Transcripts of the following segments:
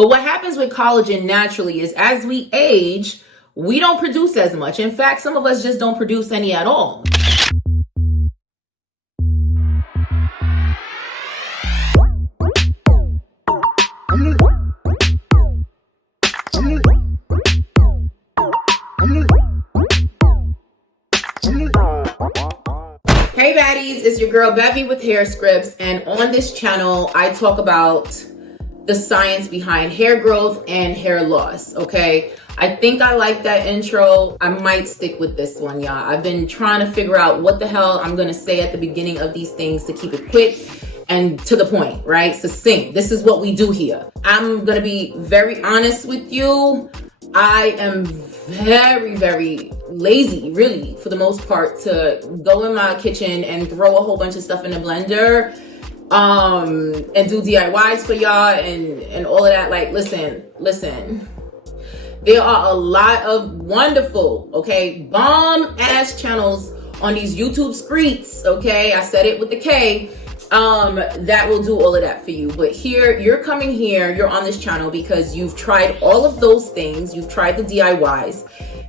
But what happens with collagen naturally is as we age, we don't produce as much. In fact, some of us just don't produce any at all. Hey baddies, it's your girl Bevy with Hairscripts, and on this channel I talk about the science behind hair growth and hair loss. Okay, I think I like that intro. I might stick with this one, y'all. I've been trying to figure out what the hell I'm gonna say at the beginning of these things to keep it quick and to the point, right? Succinct. This is what we do here. I'm gonna be very honest with you. I am very lazy, really, for the most part, to go in my kitchen and throw a whole bunch of stuff in a blender and do DIYs for y'all and all of that. Like, listen, there are a lot of wonderful, okay, bomb ass channels on these YouTube streets, okay, I said it with the K, that will do all of that for you. But here, you're coming here, you're on this channel because you've tried all of those things, you've tried the DIYs,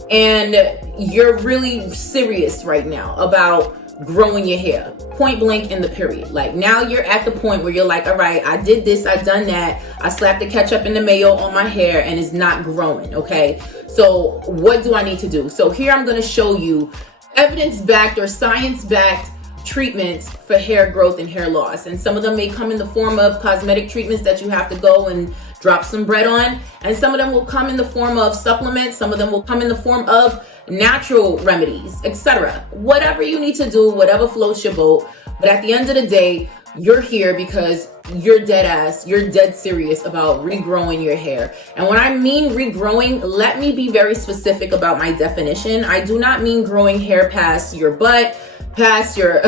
and you're really serious right now about growing your hair, point blank in the period. Like, now you're at the point where you're like, all right, I did this, I've done that, I slapped the ketchup and the mayo on my hair and it's not growing. Okay, so what do I need to do? So here I'm going to show you evidence-backed or science-backed treatments for hair growth and hair loss. And some of them may come in the form of cosmetic treatments that you have to go and drop some bread on, and some of them will come in the form of supplements, some of them will come in the form of natural remedies, etc. Whatever you need to do, whatever floats your boat. But at the end of the day, you're here because you're dead serious about regrowing your hair. And when I mean regrowing, let me be very specific about my definition. I do not mean growing hair past your butt, past your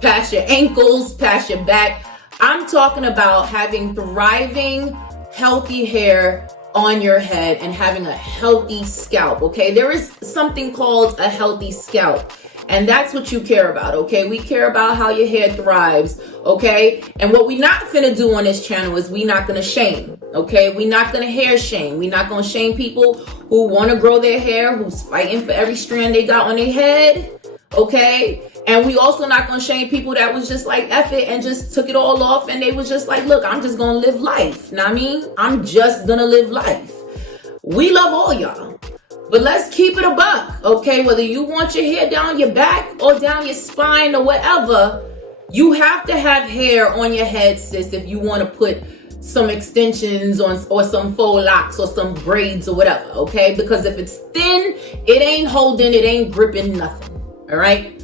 past your ankles, past your back. I'm talking about having thriving, healthy hair on your head and having a healthy scalp. Okay, there is something called a healthy scalp, and that's what you care about. Okay, we care about how your hair thrives. Okay, and what we not finna do on this channel is we not gonna shame. Okay, we not gonna hair shame. We not gonna shame people who want to grow their hair, who's fighting for every strand they got on their head. Okay, and we also not gonna shame people that was just like F it and just took it all off and they was just like, look, I'm just gonna live life. Know what I mean? I'm just gonna live life. We love all y'all, but let's keep it a buck. Okay, whether you want your hair down your back or down your spine or whatever, you have to have hair on your head, sis, if you want to put some extensions on or some faux locks or some braids or whatever. Okay, because if it's thin, it ain't holding, it ain't gripping nothing. All right,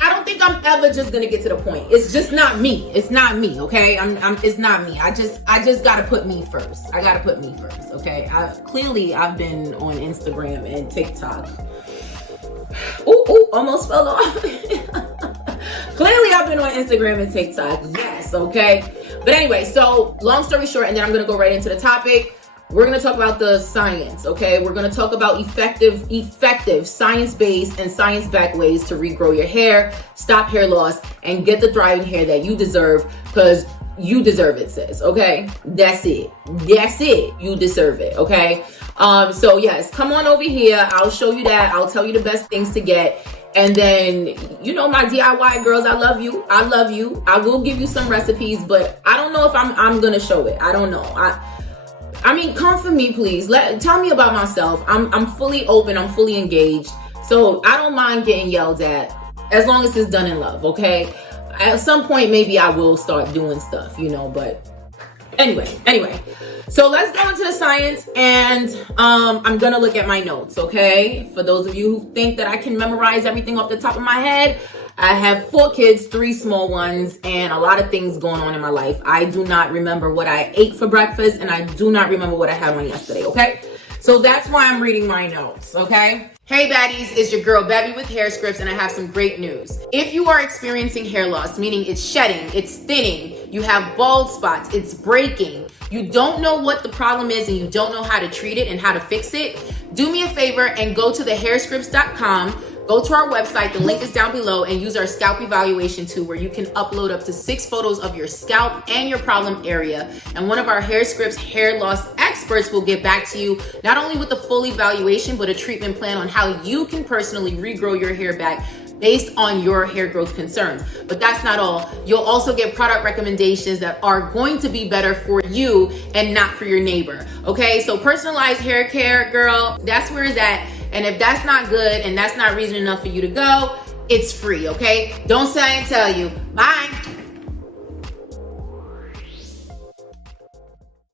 I don't think I'm ever just gonna get to the point. It's just not me. It's not me. Okay, it's not me. I just gotta put me first. I gotta put me first. Okay, I've been on Instagram and TikTok. Ooh, almost fell off. Clearly I've been on Instagram and TikTok. Yes. Okay, but anyway, so long story short, and then I'm gonna go right into the topic. We're going to talk about the science, okay? We're going to talk about effective science-based and science-backed ways to regrow your hair, stop hair loss, and get the thriving hair that you deserve, because you deserve it, sis, okay? That's it. You deserve it, okay? So yes, come on over here. I'll show you that. I'll tell you the best things to get. And then, you know, my DIY girls, I love you. I will give you some recipes, but I don't know if I'm going to show it. I don't know. I mean, come for me, please. Tell me about myself. I'm fully open. I'm fully engaged. So I don't mind getting yelled at as long as it's done in love, okay? At some point, maybe I will start doing stuff, you know, but anyway. So let's go into the science, and I'm going to look at my notes, okay? For those of you who think that I can memorize everything off the top of my head, I have 4 kids, 3 small ones, and a lot of things going on in my life. I do not remember what I ate for breakfast, and I do not remember what I had on yesterday, okay? So that's why I'm reading my notes, okay? Hey baddies, it's your girl Bevy with Hairscripts, and I have some great news. If you are experiencing hair loss, meaning it's shedding, it's thinning, you have bald spots, it's breaking, you don't know what the problem is and you don't know how to treat it and how to fix it, do me a favor and go to thehairscripts.com, go to our website, the link is down below, and use our scalp evaluation tool where you can upload up to 6 photos of your scalp and your problem area. And one of our Hairscripts hair loss experts will get back to you, not only with the full evaluation, but a treatment plan on how you can personally regrow your hair back based on your hair growth concerns. But that's not all. You'll also get product recommendations that are going to be better for you and not for your neighbor. Okay, so personalized hair care, girl, that's where it's at. And if that's not good and that's not reason enough for you to go, it's free, okay? Don't say I didn't tell you. Bye.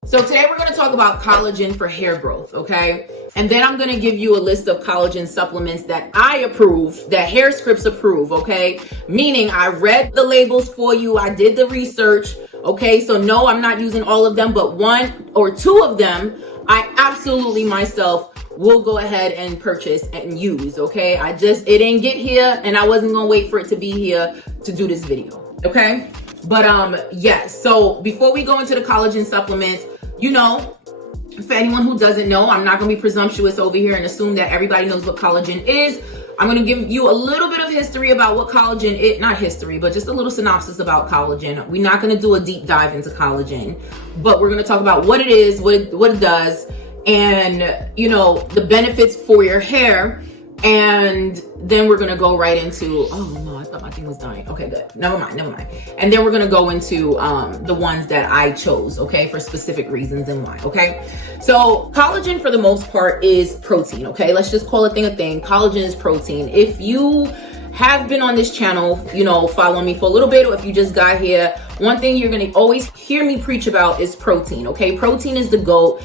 So today we're gonna talk about collagen for hair growth, okay? And then I'm gonna give you a list of collagen supplements that I approve, that Hairscripts approve, okay? Meaning I read the labels for you, I did the research, okay? So no, I'm not using all of them, but 1 or 2 of them, I absolutely myself will go ahead and purchase and use, okay? It didn't get here and I wasn't gonna wait for it to be here to do this video, okay? But yes, so before we go into the collagen supplements, you know, for anyone who doesn't know, I'm not gonna be presumptuous over here and assume that everybody knows what collagen is. I'm gonna give you a little bit of history about what collagen is, not history, but just a little synopsis about collagen. We're not gonna do a deep dive into collagen, but we're gonna talk about what it is, what it does, and you know, the benefits for your hair. And then we're gonna go right into, oh no, I thought my thing was dying. Okay, good, never mind. And then we're gonna go into the ones that I chose, okay, for specific reasons and why, okay? So collagen for the most part is protein, okay? Let's just call a thing a thing. Collagen is protein. If you have been on this channel, you know, follow me for a little bit, or if you just got here, one thing you're gonna always hear me preach about is protein, okay? Protein is the GOAT.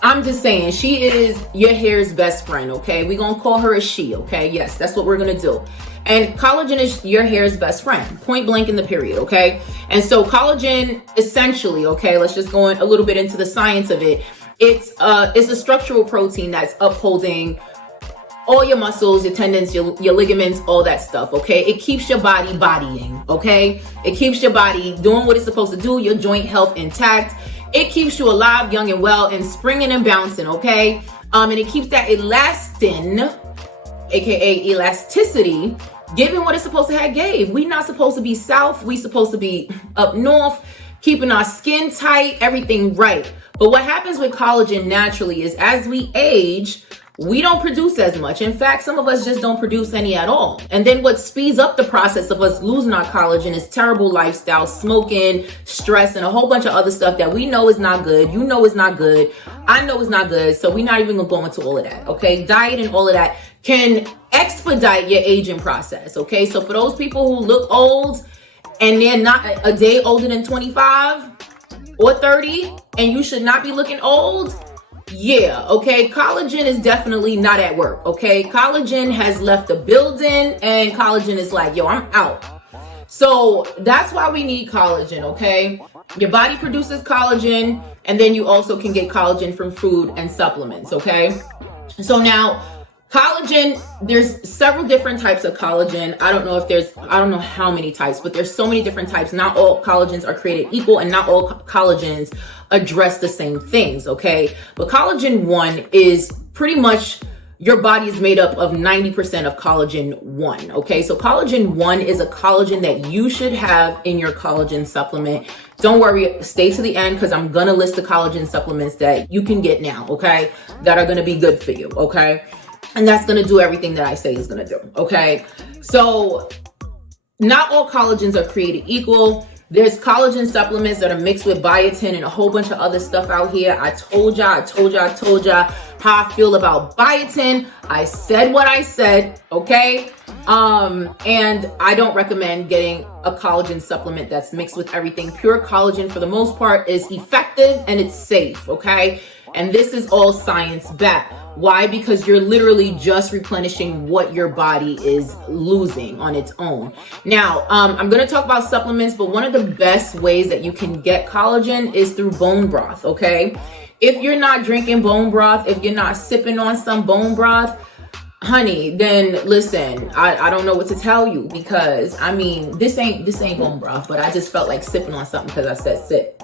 I'm just saying, she is your hair's best friend, okay? We're gonna call her a she, okay? Yes, that's what we're gonna do. And collagen is your hair's best friend, point blank in the period, okay? And so collagen, essentially, okay, let's just go a little bit into the science of it. It's a structural protein that's upholding all your muscles, your tendons, your ligaments, all that stuff, okay? It keeps your body bodying, okay? It keeps your body doing what it's supposed to do, your joint health intact. It keeps you alive, young and well, and springing and bouncing, okay? And it keeps that elastin, aka elasticity, giving what it's supposed to have gave. We not supposed to be south, we supposed to be up north, keeping our skin tight, everything right. But what happens with collagen naturally is as we age, we don't produce as much. In fact, some of us just don't produce any at all. And then what speeds up the process of us losing our collagen is terrible lifestyle, smoking, stress, and a whole bunch of other stuff that we know is not good. You know is not good. I know is not good. So we're not even gonna go into all of that, okay? Diet and all of that can expedite your aging process, okay? So for those people who look old and they're not a day older than 25 or 30, and you should not be looking old, yeah, okay, collagen is definitely not at work, okay? Collagen has left the building and collagen is like, yo, I'm out. So that's why we need collagen, okay? Your body produces collagen, and then you also can get collagen from food and supplements, okay? So now, collagen, there's several different types of collagen. I don't know how many types, but there's so many different types. Not all collagens are created equal, and not all collagens address the same things, okay? But collagen 1 is pretty much, your body is made up of 90% of collagen 1, okay? So collagen 1 is a collagen that you should have in your collagen supplement. Don't worry, stay to the end because I'm gonna list the collagen supplements that you can get now, okay? That are gonna be good for you, okay? And that's gonna do everything that I say is gonna do, okay? So not all collagens are created equal. There's collagen supplements that are mixed with biotin and a whole bunch of other stuff out here. I told y'all how I feel about biotin. I said what I said, okay? And I don't recommend getting a collagen supplement that's mixed with everything. Pure collagen, for the most part, is effective and it's safe, okay? And this is all science-backed. Why? Because you're literally just replenishing what your body is losing on its own. Now, I'm going to talk about supplements, but one of the best ways that you can get collagen is through bone broth, okay? If you're not drinking bone broth, if you're not sipping on some bone broth, honey, then listen, I don't know what to tell you, because I mean, this ain't bone broth, but I just felt like sipping on something because I said sip.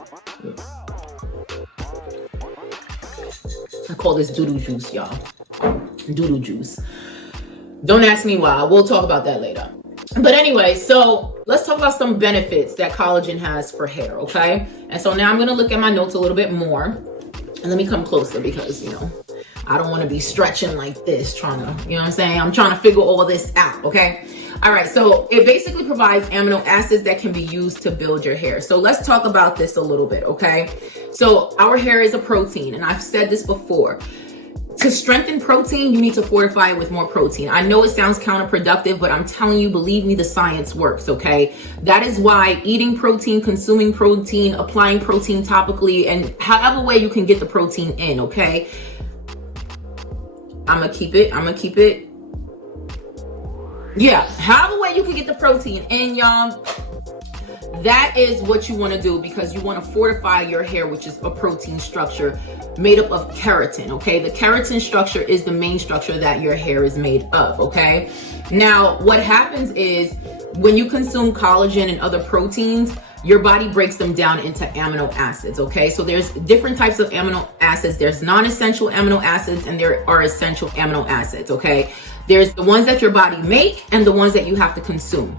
I call this doodoo juice, y'all. Doodle juice. Don't ask me why. We'll talk about that later. But anyway, so let's talk about some benefits that collagen has for hair, okay? And so now I'm going to look at my notes a little bit more. And let me come closer because, you know, I don't want to be stretching like this, trying to, you know what I'm saying? I'm trying to figure all this out, okay? All right, so it basically provides amino acids that can be used to build your hair. So let's talk about this a little bit, okay? So our hair is a protein, and I've said this before. To strengthen protein, you need to fortify it with more protein. I know it sounds counterproductive, but I'm telling you, believe me, the science works, okay? That is why eating protein, consuming protein, applying protein topically, and however way you can get the protein in, okay? I'm gonna keep it. Yeah, however way you can get the protein in, y'all. That is what you want to do, because you want to fortify your hair, which is a protein structure made up of keratin, okay? The keratin structure is the main structure that your hair is made of, okay? Now, what happens is when you consume collagen and other proteins, your body breaks them down into amino acids, okay? So there's different types of amino acids. There's non-essential amino acids and there are essential amino acids, okay? There's the ones that your body make and the ones that you have to consume.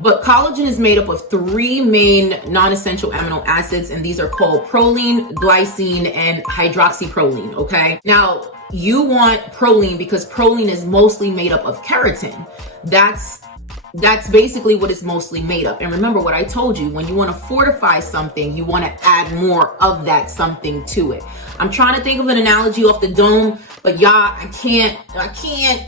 But collagen is made up of 3 main non-essential amino acids, and these are called proline, glycine, and hydroxyproline, okay? Now, you want proline because proline is mostly made up of keratin. That's basically what it's mostly made of. And remember what I told you, when you want to fortify something, you want to add more of that something to it. I'm trying to think of an analogy off the dome, but y'all, I can't,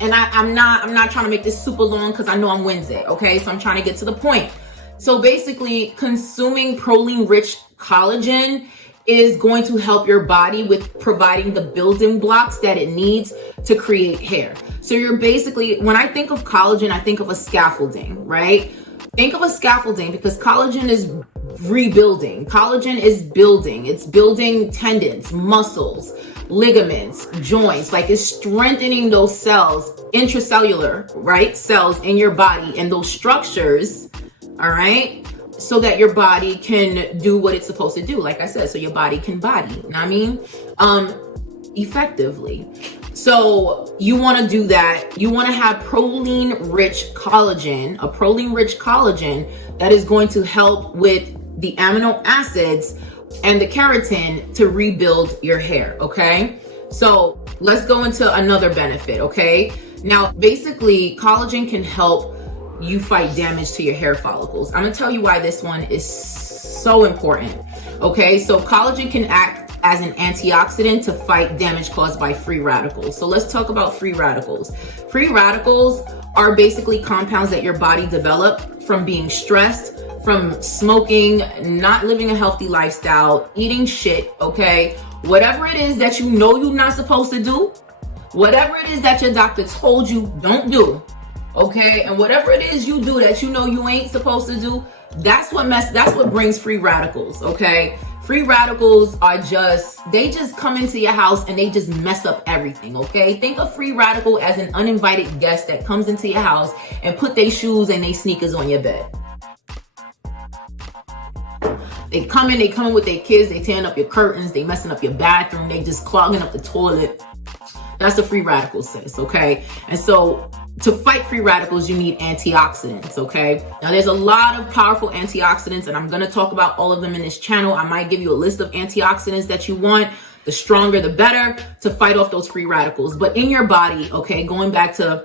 and I'm not trying to make this super long because I know I'm Wednesday, okay? So I'm trying to get to the point. So basically, consuming proline-rich collagen is going to help your body with providing the building blocks that it needs to create hair. So you're basically, when I think of collagen, I think of a scaffolding, right? Think of a scaffolding because collagen is rebuilding. Collagen is building. It's building tendons, muscles, ligaments, joints. Like it's strengthening those cells, intracellular, right? Cells in your body and those structures, all right? So that your body can do what it's supposed to do. Like I said, so your body can body, you know what I mean? Effectively. So you want to do that. You want to have proline-rich collagen, a proline-rich collagen that is going to help with the amino acids and the keratin to rebuild your hair, okay? So let's go into another benefit, okay? Now, basically, collagen can help you fight damage to your hair follicles. I'm gonna tell you why this one is so important, okay? So collagen can act as an antioxidant to fight damage caused by free radicals. So let's talk about free radicals. Free radicals are basically compounds that your body developed from being stressed, from smoking, not living a healthy lifestyle, eating shit, okay? Whatever it is that you know you're not supposed to do, whatever it is that your doctor told you don't do, okay? And whatever it is you do that you know you ain't supposed to do, that's what brings free radicals, okay? Free radicals are they just come into your house and they just mess up everything, okay? Think of free radical as an uninvited guest that comes into your house and put their shoes and their sneakers on your bed. They come in with their kids, they tearing up your curtains, they messing up your bathroom, they just clogging up the toilet. That's what free radicals says, okay? And so to fight free radicals, you need antioxidants, okay? Now, there's a lot of powerful antioxidants, and I'm going to talk about all of them in this channel. I might give you a list of antioxidants that you want. The stronger, the better to fight off those free radicals. But in your body, okay, going back to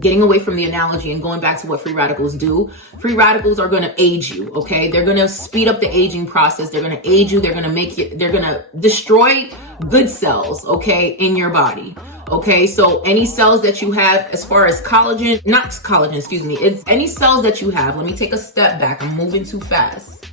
getting away from the analogy and going back to what free radicals do, free radicals are going to age you, okay? They're going to speed up the aging process. They're going to age you. They're going to destroy good cells, okay, in your body. Okay, so any cells that you have as far as it's any cells that you have. Let me take a step back. I'm moving too fast.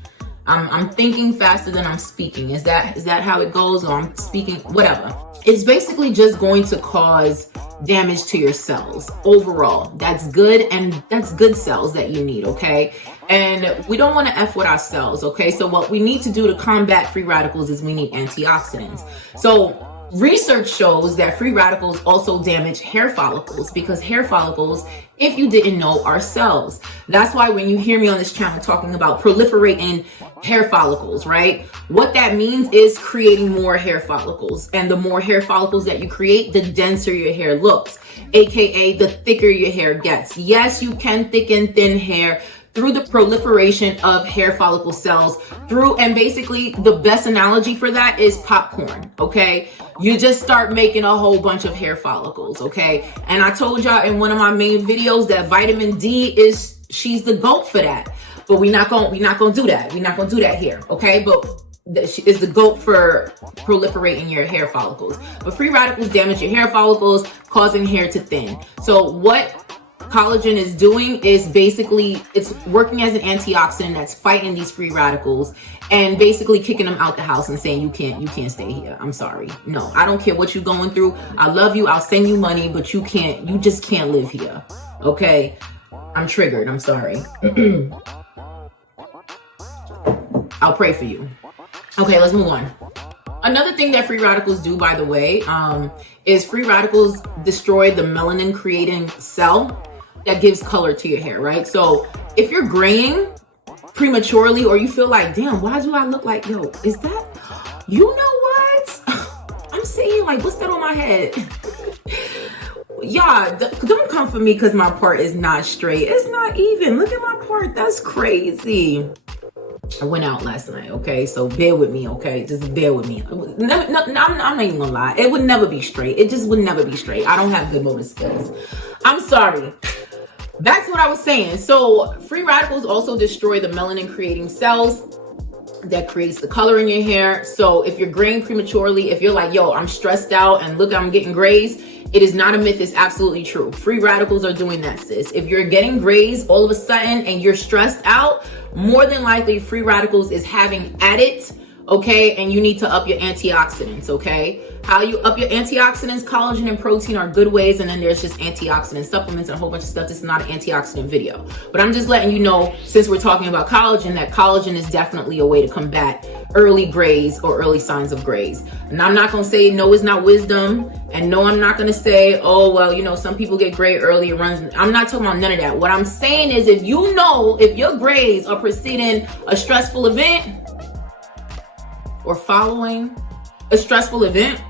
I'm thinking faster than I'm speaking. Is that how it goes? Or I'm speaking, whatever. It's basically just going to cause damage to your cells overall. That's good, and that's good cells that you need, okay? And we don't want to F with our cells, okay? So what we need to do to combat free radicals is we need antioxidants. So Research shows that free radicals also damage hair follicles, because hair follicles, if you didn't know, are cells. That's why when you hear me on this channel talking about proliferating hair follicles, right? What that means is creating more hair follicles. And the more hair follicles that you create, the denser your hair looks, aka the thicker your hair gets. Yes, you can thicken thin hair through the proliferation of hair follicle cells, and basically the best analogy for that is popcorn, okay? You just start making a whole bunch of hair follicles, okay? And I told y'all in one of my main videos that vitamin D she's the GOAT for that. But we're not gonna do that. We're not gonna do that here, okay? But she is the GOAT for proliferating your hair follicles. But free radicals damage your hair follicles, causing hair to thin. So what collagen is doing is basically it's working as an antioxidant that's fighting these free radicals and basically kicking them out the house and saying you can't stay here. I'm sorry. No, I don't care what you're going through. I love you. I'll send you money, but you just can't live here. Okay? I'm triggered. I'm sorry. I'll pray for you. Okay, let's move on. Another thing that free radicals do, by the way, is free radicals destroy the melanin creating cell that gives color to your hair, right? So if you're graying prematurely, or you feel like, damn, why do I look like, yo, is that, you know what? I'm saying, like, what's that on my head? Y'all, don't come for me because my part is not straight. It's not even. Look at my part. That's crazy. I went out last night, okay? So bear with me, okay? Just bear with me. No, I'm not even gonna lie. It would never be straight. It just would never be straight. I don't have good motor skills. I'm sorry. That's what I was saying. So free radicals also destroy the melanin creating cells that creates the color in your hair. So if you're graying prematurely, if you're like, yo, I'm stressed out and look, I'm getting grays, it is not a myth. It's absolutely true. Free radicals are doing that, sis. If you're getting grays all of a sudden and you're stressed out, more than likely free radicals is having at it, okay? And you need to up your antioxidants, okay? How you up your antioxidants? Collagen and protein are good ways, and then there's just antioxidant supplements and a whole bunch of stuff. This is not an antioxidant video, but I'm just letting you know, since we're talking about collagen, that collagen is definitely a way to combat early grays or early signs of grays. And I'm not gonna say no is not wisdom, and no, I'm not gonna say, oh, well, you know, some people get gray early, it runs. I'm not talking about none of that. What I'm saying is, if you know, if your grays are preceding a stressful event or following a stressful event,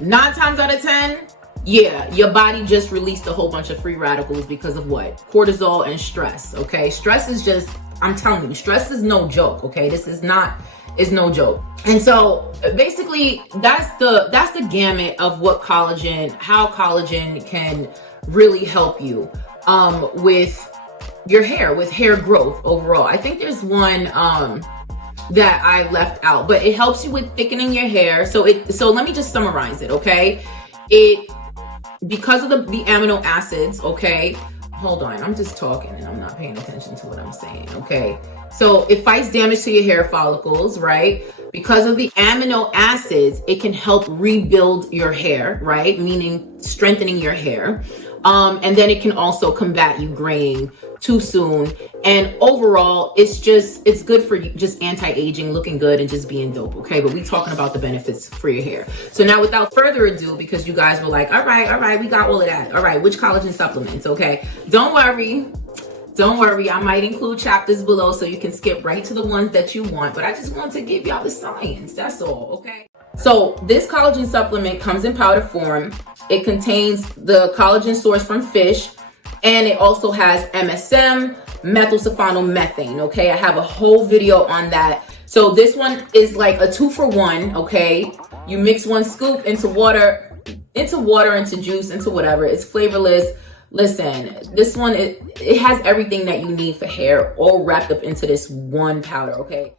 9 times out of 10, yeah, your body just released a whole bunch of free radicals because of what? Cortisol and stress, okay? Stress is just, I'm telling you, stress is no joke, okay? This is not, it's no joke. And so basically that's the gamut of what collagen, how collagen can really help you with your hair, with hair growth overall. I think there's one that I left out, but it helps you with thickening your hair. So let me just summarize it, okay? Because of the amino acids, okay? Hold on, I'm just talking and I'm not paying attention to what I'm saying, okay? So it fights damage to your hair follicles, right? Because of the amino acids, it can help rebuild your hair, right? Meaning strengthening your hair. And then it can also combat you graying too soon. And overall, it's good for you, just anti-aging, looking good, and just being dope, okay? But we talking about the benefits for your hair. So now, without further ado, because you guys were like, all right, we got all of that. All right, which collagen supplements, okay? Don't worry, I might include chapters below so you can skip right to the ones that you want, but I just want to give y'all the science, that's all, okay? So this collagen supplement comes in powder form. It contains the collagen source from fish, and it also has MSM, methylsulfonomethane, okay? I have a whole video on that. So this one is like a 2-for-1, okay? You mix 1 scoop into water, into juice, into whatever. It's flavorless. Listen, this one, it has everything that you need for hair all wrapped up into this one powder, okay?